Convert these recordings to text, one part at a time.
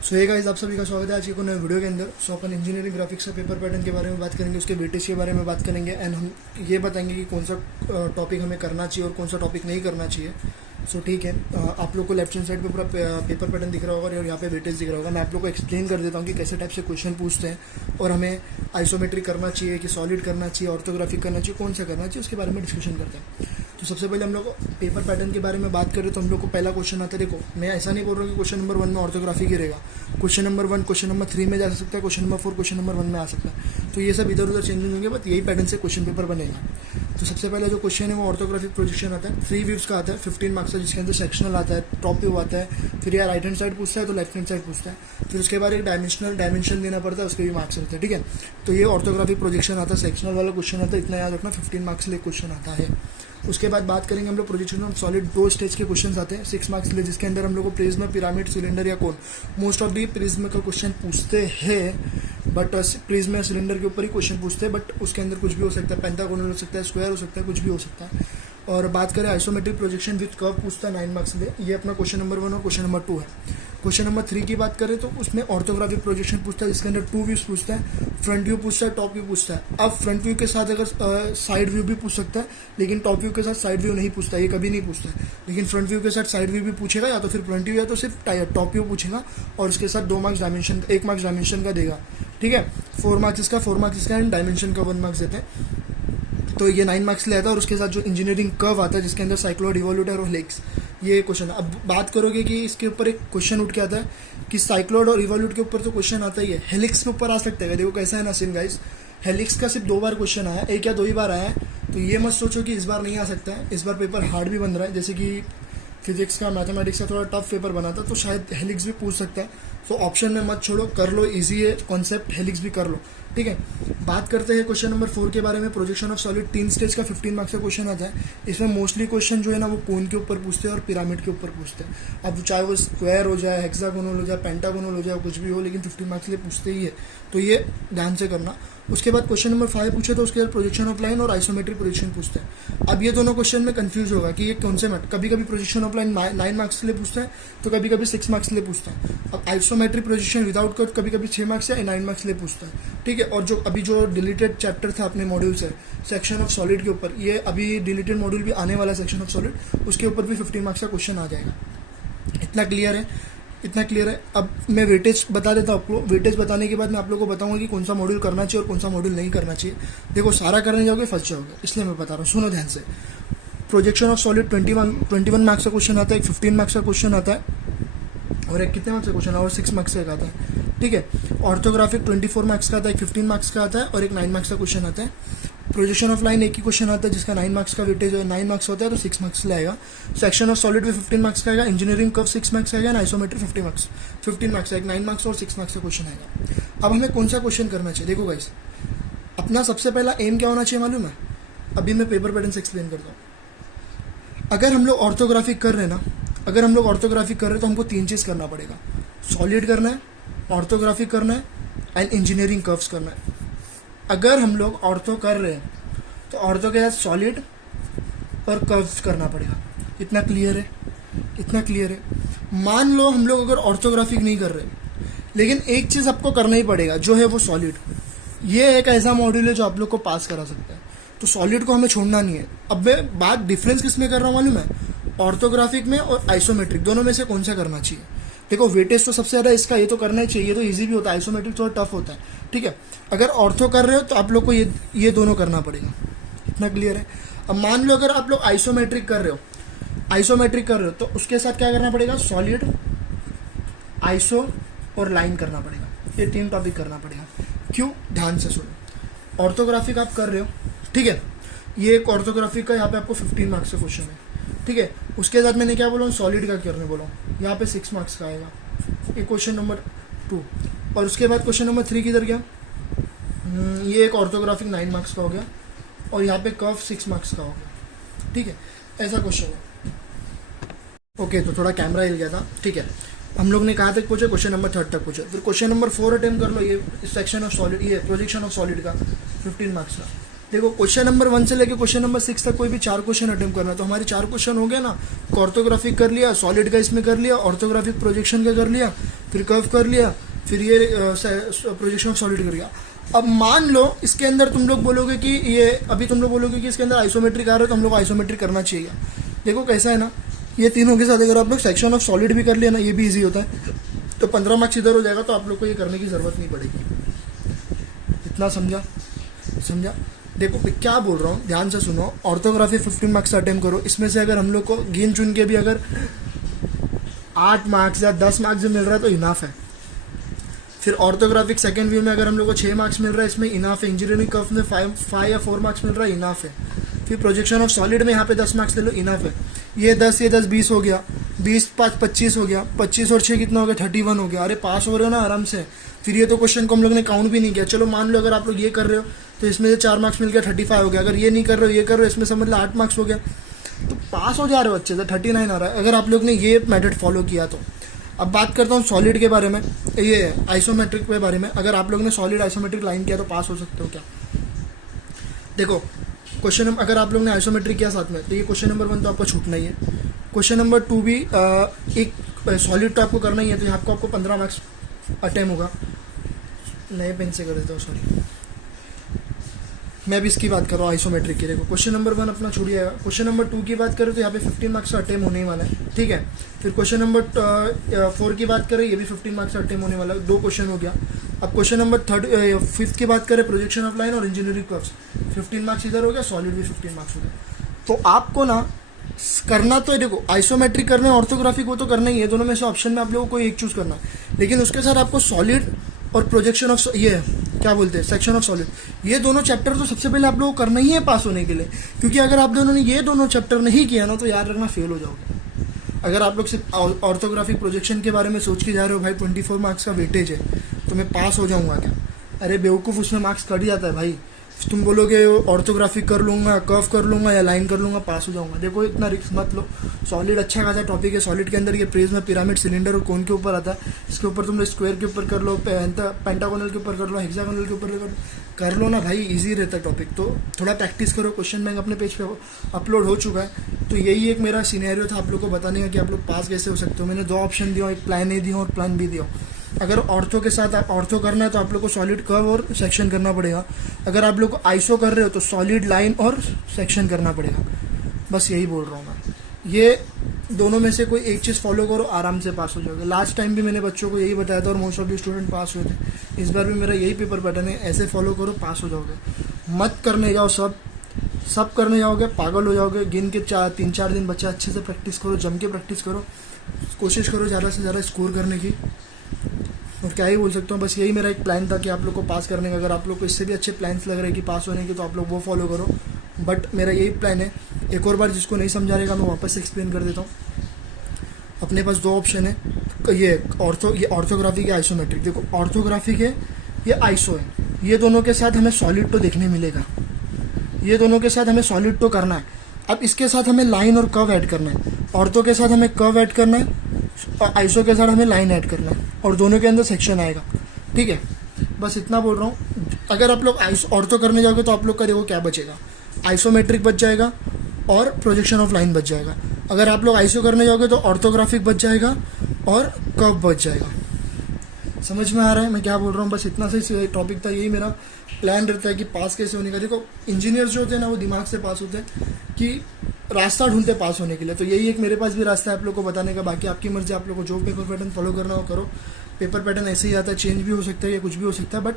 सो hey guys, आप सभी का स्वागत है आज के नए वीडियो के अंदर। सो अपन इंजीनियरिंग ग्राफिक्स का पेपर पैटर्न के बारे में बात करेंगे, उसके वेटेज के बारे में बात करेंगे एंड हम ये बताएंगे कि कौन सा टॉपिक हमें करना चाहिए और कौन सा टॉपिक नहीं करना चाहिए। सो ठीक है, आप लोग को लेफ्ट हैंड साइड पे पूरा पेपर पैटर्न दिख रहा होगा और यहाँ पे वेटेज दिख रहा होगा। मैं आप लोग को एक्सप्लेन कर देता हूँ कि कैसे टाइप से क्वेश्चन पूछते हैं और हमें आइसोमेट्रिक करना चाहिए कि सॉलिड करना चाहिए, ऑर्थोग्राफिक करना चाहिए, कौन सा करना चाहिए, उसके बारे में डिस्कशन करते हैं। तो सबसे पहले हम लोग पेपर पैटर्न के बारे में बात करें तो हम लोग को पहला क्वेश्चन आता है। देखो, मैं ऐसा नहीं बोल रहा हूँ कि क्वेश्चन नंबर 1 में ऑर्थोग्राफी गिरेगा। क्वेश्चन नंबर 1 क्वेश्चन नंबर 3 में जा सकता है, क्वेश्चन नंबर 4 क्वेश्चन नंबर 1 में आ सकता है। तो ये सब इधर उधर चेंज होंगे, बट यही पैटर्न से क्वेश्चन पेपर बनेगा। तो सबसे पहले जो क्वेश्चन है वो ऑर्थोग्राफिक प्रोजेक्शन आता है, 3 व्यूज का आता है, 15 मार्क्स का, जिसके अंदर सेक्शनल आता है, टॉप व्यू आता है, फिर यार राइट हैंड साइड पूछता है तो लेफ्ट हैंड साइड पूछता है, फिर उसके बाद एक डायमेंशन देना पड़ता है, उसके भी मार्क्स रहते हैं। ठीक है, तो ये ऑर्थोग्राफिक प्रोजेक्शन आता है, सेक्शनल वाला क्वेश्चन आता है, इतना याद रखना, 15 मार्क्स के लिए क्वेश्चन आता है। उसके बाद बात करेंगे हम लोग प्रोजेक्शन ऑफ सॉलिड, 2 स्टेज के क्वेश्चन आते हैं 6 मार्क्स के लिए, जिसके अंदर हम लोग को प्रिज्म, पिरामिड, सिलेंडर या कोन, मोस्ट ऑफ दी प्रिज्म का क्वेश्चन पूछते हैं। बट प्रिज्म या सिलेंडर के ऊपर ही क्वेश्चन पूछते हैं, बट उसके अंदर कुछ भी हो सकता है, पेंटागोनल हो सकता है, स्क्वायर हो सकता है, कुछ भी हो सकता है। और बात करें आइसोमेट्रिक प्रोजेक्शन विद कर्व पूछता है 9 मार्क्स लिए, ये अपना क्वेश्चन नंबर 1 और क्वेश्चन नंबर 2 है। क्वेश्चन नंबर 3 की बात करें तो उसमें ऑर्थोग्राफिक प्रोजेक्शन पूछता है, जिसके अंदर 2 व्यूज पूछता है, फ्रंट व्यू पूछता है, टॉप व्यू पूछता है। अब फ्रंट व्यू के साथ अगर साइड व्यू भी पूछ सकता है, लेकिन टॉप व्यू के साथ साइड व्यू नहीं पूछता, ये कभी नहीं पूछता है। लेकिन फ्रंट व्यू के साथ साइड व्यू भी पूछेगा, या तो फिर फ्रंट व्यू या तो सिर्फ टॉप व्यू पूछेगा, और उसके साथ 2 मार्क्स डायमेंशन, 1 मार्क्स डायमेंशन का देगा। ठीक है, 4 मार्क्स इसका एंड डायमेंशन का 1 मार्क्स देते हैं। तो ये 9 मार्क्स ले आता है, और उसके साथ जो इंजीनियरिंग कर्व आता है, जिसके अंदर साइक्लोइड, रिवोल्यूटर और हेलिक्स, ये क्वेश्चन है। अब बात करोगे कि इसके ऊपर एक क्वेश्चन उठ के आता है कि साइक्लोइड और रिवोल्यूट के ऊपर तो क्वेश्चन आता ही है, हेलिक्स के ऊपर आ सकता है। देखो कैसा है ना सीन गाइस, हेलिक्स का सिर्फ 2 बार क्वेश्चन आया, 1 या 2 ही बार आया है। तो ये मत सोचो कि इस बार नहीं आ सकता है, इस बार पेपर हार्ड भी बन रहा है, जैसे कि फिजिक्स का, मैथमेटिक्स का थोड़ा टफ पेपर बना था, तो शायद हेलिक्स भी पूछ सकता है। तो ऑप्शन में मत छोड़ो, कर लो, इजी है कॉन्सेप्ट, हेलिक्स भी कर लो। ठीक है, बात करते हैं क्वेश्चन नंबर 4 के बारे में। प्रोजेक्शन ऑफ सॉलिड 3 स्टेज का 15 मार्क्स का क्वेश्चन आता है। इसमें मोस्टली क्वेश्चन जो है ना वो कोन के ऊपर पूछते हैं और पिरामिड के ऊपर पूछते हैं। अब चाहे वो स्क्वायर हो जाए, हेक्सागोनल हो जाए, पेंटागोनल हो जाए, कुछ भी हो, लेकिन 15 मार्क्स के लिए पूछते ही है, तो ये ध्यान से करना। उसके बाद क्वेश्चन नंबर 5 पूछे तो उसके बाद प्रोजेक्शन ऑफ लाइन और आइसोमेट्रिक प्रोजेक्शन पूछते हैं। अब ये दोनों क्वेश्चन में कंफ्यूज होगा कि ये कौन से में, कभी कभी प्रोजेक्शन ऑफ लाइन 9 मार्क्स के लिए पूछता है, तो कभी कभी 6 मार्क्स के लिए पूछता है। अब आइसोमेट्रिक प्रोजेक्शन विदाउट कट कभी कभी 6 मार्क्स या 9 मार्क्स के लिए पूछता है। ठीक है, और जो अभी जो डिलीटेड चैप्टर था अपने मॉड्यूल से, सेक्शन ऑफ सॉलिड के ऊपर, ये अभी डिलीटेड मॉड्यूल भी आने वाला है, सेक्शन ऑफ सॉलिड, उसके ऊपर भी 15 मार्क्स का क्वेश्चन आ जाएगा। इतना क्लियर है, इतना क्लियर है। अब मैं वेटेज बता देता हूँ आपको। वेटेज बताने के बाद मैं आप लोगों को बताऊंगा कि कौन सा मॉड्यूल करना चाहिए और कौन सा मॉड्यूल नहीं करना चाहिए। देखो, सारा करने जाओगे फंस जाओगे, इसलिए मैं बता रहा हूँ, सुनो ध्यान से। प्रोजेक्शन ऑफ सॉलिड 21 मार्क्स का क्वेश्चन आता है, एक 15 मार्क्स का क्वेश्चन आता है, और एक कितने मार्क्स का क्वेश्चन, और 6 मार्क्स का आता है। ठीक है, ऑर्थोग्राफिक 24 मार्क्स का आता है, 15 मार्क्स का आता है, और एक 9 मार्क्स का क्वेश्चन आता है। प्रोजेक्शन ऑफ लाइन एक ही क्वेश्चन आता है, जिसका 9 मार्क्स का वेटेज है, 9 मार्क्स होता है, तो 6 मार्क्स लाएगा। सेक्शन ऑफ सॉलिड में 15 मार्क्स का आएगा, इंजीनियरिंग कर्व 6 मार्क्स का आएगा, आइसोमेट्रिक 15 मार्क्स, एक 9 मार्क्स और 6 मार्क्स का क्वेश्चन आएगा। अब हमें कौन सा क्वेश्चन करना चाहिए? देखो गाइस, अपना सबसे पहला एम क्या होना चाहिए मालूम है? अभी मैं पेपर पैटर्न से एक्सप्लेन करता हूँ। अगर हम लोग ऑर्थोग्राफिक कर रहे हैं ना, अगर हम लोग ऑर्थोग्राफिक कर रहे हैं तो हमको 3 चीज़ करना पड़ेगा, सॉलिड करना है, ऑर्थोग्राफिक करना है, एंड इंजीनियरिंग कर्व्स करना है। अगर हम लोग ऑर्थो कर रहे हैं तो ऑर्थो के साथ सॉलिड और कर्व्स करना पड़ेगा। इतना क्लियर है, इतना क्लियर है। मान लो हम लोग अगर ऑर्थोग्राफिक नहीं कर रहे, लेकिन एक चीज़ आपको करना ही पड़ेगा, जो है वो सॉलिड। ये एक ऐसा मॉड्यूल है जो आप लोग को पास करा सकता है, तो सॉलिड को हमें छोड़ना नहीं है। अब मैं बात डिफरेंस किस में कर रहा हूँ मालूम है? ऑर्थोग्राफिक में और आइसोमेट्रिक, दोनों में से कौन सा करना चाहिए। देखो, वेटेज तो सबसे ज़्यादा इसका, ये तो करना ही चाहिए, ये तो ईजी भी होता है, आइसोमेट्रिक थोड़ा टफ होता है। ठीक है, अगर ऑर्थो कर रहे हो तो आप लोग को ये दोनों करना पड़ेगा। इतना क्लियर है। अब मान लो अगर आप लोग आइसोमेट्रिक कर रहे हो, तो उसके साथ क्या करना पड़ेगा? सॉलिड, आइसो और लाइन करना पड़ेगा। ये 3 टॉपिक करना पड़ेगा। क्यों? ध्यान से सुनो। ऑर्थोग्राफिक आप कर रहे हो, ठीक है, ये एक ऑर्थोग्राफिक का यहाँ पे आपको 15 मार्क्स का क्वेश्चन है। ठीक है, उसके साथ मैंने क्या बोला, सॉलिड का करने बोला, यहाँ पे 6 मार्क्स का आएगा, ये क्वेश्चन नंबर 2। और उसके बाद क्वेश्चन नंबर 3 किधर गया? ये एक ऑर्थोग्राफिक 9 मार्क्स का हो गया, और यहाँ पे कर्व 6 मार्क्स का हो गया। ठीक है, ऐसा क्वेश्चन है। ओके, तो थोड़ा कैमरा हिल गया था। ठीक है, हम लोग ने कहाँ तक पूछा? क्वेश्चन नंबर 3 तक पूछा। फिर क्वेश्चन नंबर 4 अटेम्प्ट कर लो, ये सेक्शन ऑफ सॉलिड, ये प्रोजेक्शन ऑफ सॉलिड का 15 मार्क्स का। देखो, क्वेश्चन नंबर 1 से लेकर क्वेश्चन नंबर 6 तक कोई भी 4 क्वेश्चन अटेम्प्ट करना है, तो हमारे 4 क्वेश्चन हो गया ना। ऑर्थोग्राफिक कर लिया, सॉलिड का इसमें कर लिया, ऑर्थोग्राफिक प्रोजेक्शन का कर लिया, फिर कर्व कर लिया, फिर ये प्रोजेक्शन ऑफ सॉलिड कर गया। अब मान लो इसके अंदर तुम लोग बोलोगे कि ये, अभी तुम लोग बोलोगे कि इसके अंदर आइसोमेट्रिक आ रहा है तो हम लोग आइसोमेट्रिक करना चाहिए। देखो कैसा है ना, ये तीनों के साथ अगर आप लोग सेक्शन ऑफ सॉलिड भी कर लिया ना, ये भी इजी होता है, तो 15 मार्क्स इधर हो जाएगा, तो आप लोग को ये करने की ज़रूरत नहीं पड़ेगी। इतना समझा? देखो क्या बोल रहा हूँ, ध्यान से सुनो। ऑर्थोग्राफी 15 मार्क्स अटेम्प्ट करो, इसमें से अगर हम लोग को गिन चुन के भी अगर 8 मार्क्स या 10 मार्क्स मिल रहा है तो इनाफ है। फिर ऑर्थोग्राफिक सेकंड व्यू में अगर हम लोग को 6 मार्क्स मिल रहा है, इसमें इनाफ है। इंजीनियरिंग कर्व में 5 या 4 मार्क्स मिल रहा है, इनाफ है। फिर प्रोजेक्शन ऑफ सॉलिड में यहाँ पे 10 मार्क्स ले लो, इनाफ है। ये 10 20 हो गया, 20 5 25 हो गया, 25 और 6 कितना हो गया, 31 हो गया। अरे पास हो रहे हो ना आराम से। फिर ये तो क्वेश्चन को हम लोग ने काउंट भी नहीं किया। चलो मान लो अगर आप लोग ये कर रहे हो तो इसमें से 4 मार्क्स मिल गया, 35 हो गया। अगर ये नहीं कर रहे हो, ये कर रहे हो, इसमें से मतलब 8 मार्क्स हो गया, तो पास हो जा रहे हो अच्छे से, 39 आ रहा है अगर आप लोग ने ये मेथड फॉलो किया तो। अब बात करता हूँ सॉलिड के बारे में, ये आइसोमेट्रिक के बारे में। अगर आप लोग ने सॉलिड आइसोमेट्रिक लाइन किया तो पास हो सकते हो क्या? देखो क्वेश्चन, अगर आप लोग ने आइसोमेट्रिक किया साथ में तो ये क्वेश्चन नंबर 1 तो आपको छूटना ही है। क्वेश्चन नंबर 2 भी एक सॉलिड तो आपको करना ही है, तो यहाँ आपको 15 मार्क्स अटेम्प्ट होगा। नए पेन से कर देता हूँ, सॉरी, मैं भी इसकी बात कर रहा हूँ आइसोमेट्रिक की। देखो क्वेश्चन नंबर 1 अपना छूट जाएगा। क्वेश्चन नंबर 2 की बात करें तो यहाँ पे 15 मार्क्स का अटेम्प्ट होने ही वाला है, ठीक है। फिर क्वेश्चन नंबर 4 की बात करें, ये भी 15 मार्क्स का अटेम्प्ट होने वाला है, 2 क्वेश्चन हो गया। अब क्वेश्चन नंबर 5 की बात करें, प्रोजेक्शन ऑफ लाइन और इंजीनियरिंग कर्व्स, 15 मार्क्स इधर हो गया, सॉलिड भी 15 मार्क्स हो गया। तो आपको ना करना तो है, देखो आइसोमेट्रिक करना है, ऑर्थोग्राफिक वो तो करना ही है, दोनों में से ऑप्शन में आप लोगों को एक चूज करना है। लेकिन उसके साथ आपको सॉलिड और प्रोजेक्शन ऑफ, ये क्या बोलते हैं, सेक्शन ऑफ सॉलिड, ये दोनों चैप्टर तो सबसे पहले आप लोगों को करना ही है पास होने के लिए। क्योंकि अगर आप दोनों ने ये दोनों चैप्टर नहीं किया ना तो याद रखना फेल हो जाओगे। अगर आप लोग सिर्फ ऑर्थोग्राफिक प्रोजेक्शन के बारे में सोच के जा रहे हो भाई 24 मार्क्स का वेटेज है तो मैं पास हो जाऊंगा क्या, अरे बेवकूफ़, उसमें मार्क्स कट जाता है भाई। तुम बोलोगे ऑर्थोग्राफिक कर लूँगा, कर्व कर लूँगा या लाइन कर लूँगा, पास हो जाऊँगा। देखो इतना रिस्क मत लो। सॉलिड अच्छा खासा टॉपिक है। सॉलिड के अंदर ये प्रिज्म, पिरामिड, सिलेंडर और कोन के ऊपर आता है। इसके ऊपर तुम स्क्वायर के ऊपर कर लो, पेंटागोनल के ऊपर कर लो, हेक्सागोनल के ऊपर कर लो ना भाई, इजी रहता है टॉपिक। तो थोड़ा प्रैक्टिस करो। क्वेश्चन बैंक अपने पेज पे अपलोड हो चुका है। तो यही एक मेरा सिनेरियो था आप लोग को बताने का कि आप लोग पास कैसे हो सकते हो। मैंने 2 ऑप्शन दिया, एक प्लान ए दिया और प्लान बी दिया। अगर ऑर्थो के साथ आप ऑर्थो करना है तो आप लोग को सॉलिड, कर्व और सेक्शन करना पड़ेगा। अगर आप लोग को आइसो कर रहे हो तो सॉलिड, लाइन और सेक्शन करना पड़ेगा। बस यही बोल रहा हूँ मैं। ये दोनों में से कोई एक चीज़ फॉलो करो, आराम से पास हो जाओगे। लास्ट टाइम भी मैंने बच्चों को यही बताया था और मोस्ट ऑफ द स्टूडेंट पास हुए थे। इस बार भी मेरा यही पेपर पैटर्न है, ऐसे फॉलो करो, पास हो जाओगे। मत करने जाओ सब करने जाओगे पागल हो जाओगे। गिन के 3-4 दिन बच्चा अच्छे से प्रैक्टिस करो, जम के प्रैक्टिस करो, कोशिश करो ज़्यादा से ज़्यादा स्कोर करने की। और क्या ही बोल सकता हूँ, बस यही मेरा एक प्लान था कि आप लोग को पास करने का। अगर आप लोग को इससे भी अच्छे प्लान्स लग रहे हैं कि पास होने के तो आप लोग वो फॉलो करो, बट मेरा यही प्लान है। एक और बार जिसको नहीं समझा रहेगा मैं वापस से एक्सप्लेन कर देता हूँ। अपने पास 2 ऑप्शन है, ये ऑर्थोग्राफिक या आइसोमेट्रिक। देखो ऑर्थोग्राफिक है, ये आइसो है, ये दोनों के साथ हमें सॉलिड तो देखने मिलेगा, ये दोनों के साथ हमें सॉलिड तो करना है। अब इसके साथ हमें लाइन और कर्व ऐड करना है। ऑर्थो के साथ हमें कर्व ऐड करना है और आइसो के साथ हमें लाइन ऐड करना है, और दोनों के अंदर सेक्शन आएगा, ठीक है। बस इतना बोल रहा हूँ। अगर आप लोग ऑर्थो करने जाओगे तो आप लोग का देखो क्या बचेगा, आइसोमेट्रिक बच जाएगा और प्रोजेक्शन ऑफ लाइन बच जाएगा। अगर आप लोग आइसो करने जाओगे तो ऑर्थोग्राफिक बच जाएगा और कर्व बच जाएगा। समझ में आ रहा है मैं क्या बोल रहा हूँ? बस इतना सही टॉपिक था। यही मेरा प्लान रहता है कि पास कैसे होने का। देखो इंजीनियर्स जो होते हैं ना वो दिमाग से पास होते हैं कि रास्ता ढूंढते पास होने के लिए। तो यही एक मेरे पास भी रास्ता है आप लोग को बताने का। बाकी आपकी मर्जी, आप लोग को जो पेपर पैटर्न फॉलो करना हो करो। पेपर पैटर्न ऐसे ही आता है, चेंज भी हो सकता है या कुछ भी हो सकता है, बट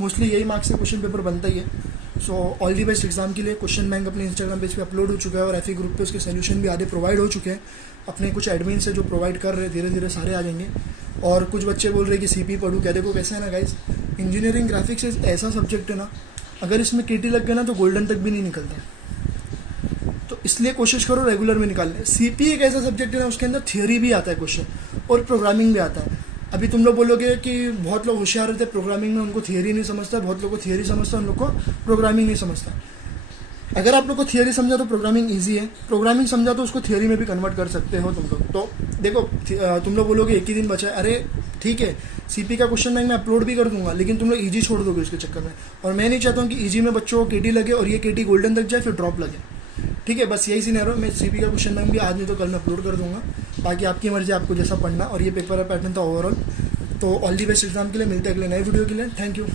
मोस्टली यही मार्क्स से क्वेश्चन पेपर बनता ही है। So all the best exam के लिए। क्वेश्चन बैंक अपने इंस्टाग्राम पेज पे अपलोड हो चुका है और एफई ग्रुप पे उसके सोल्यूशन भी आधे प्रोवाइड हो चुके हैं। अपने कुछ एडमिन से जो प्रोवाइड कर रहे हैं, धीरे धीरे सारे आ जाएंगे। और कुछ बच्चे बोल रहे हैं कि सीपी पढ़ूँ क्या। देखो कैसा है ना गाइस, इंजीनियरिंग ग्राफिक्स एक ऐसा सब्जेक्ट है ना, अगर इसमें केटी लग गया ना तो गोल्डन तक भी नहीं निकलता है। तो इसलिए कोशिश करो रेगुलर में निकालने। सीपी एक ऐसा सब्जेक्ट है ना, उसके अंदर थियोरी भी आता है क्वेश्चन और प्रोग्रामिंग भी आता है। अभी तुम लोग बोलोगे कि बहुत लोग होशियार रहते हैं प्रोग्रामिंग में, उनको थियोरी नहीं समझता, बहुत लोग को थियोरी समझता है, उन लोग को प्रोग्रामिंग नहीं समझता। अगर आप लोग को थियोरी समझा तो प्रोग्रामिंग इजी है, प्रोग्रामिंग समझा तो उसको थियोरी में भी कन्वर्ट कर सकते हो तुम लोग। तो देखो तुम लोग बोलोगे एक ही दिन बचा है, अरे ठीक है सीपी का क्वेश्चन बैंक मैं अपलोड भी कर दूंगा, लेकिन तुम लोग ईजी छोड़ दोगे उसके चक्कर में। और मैं नहीं चाहता हूँ कि ईजी में बच्चों को केटी लगे और ये केटी गोल्डन तक जाए फिर ड्रॉप लगे। ठीक है, बस यही सिनेरियो। मैं सीपी का क्वेश्चन बैंक भी आज नहीं तो कल मैं अपलोड कर दूंगा। बाकी आपकी मर्जी, आपको जैसा पढ़ना। और ये पेपर पैटर्न था ओवरऑल। तो ऑल दी बेस्ट एग्जाम के लिए, मिलते हैं अगले नए वीडियो के लिए। Thank you.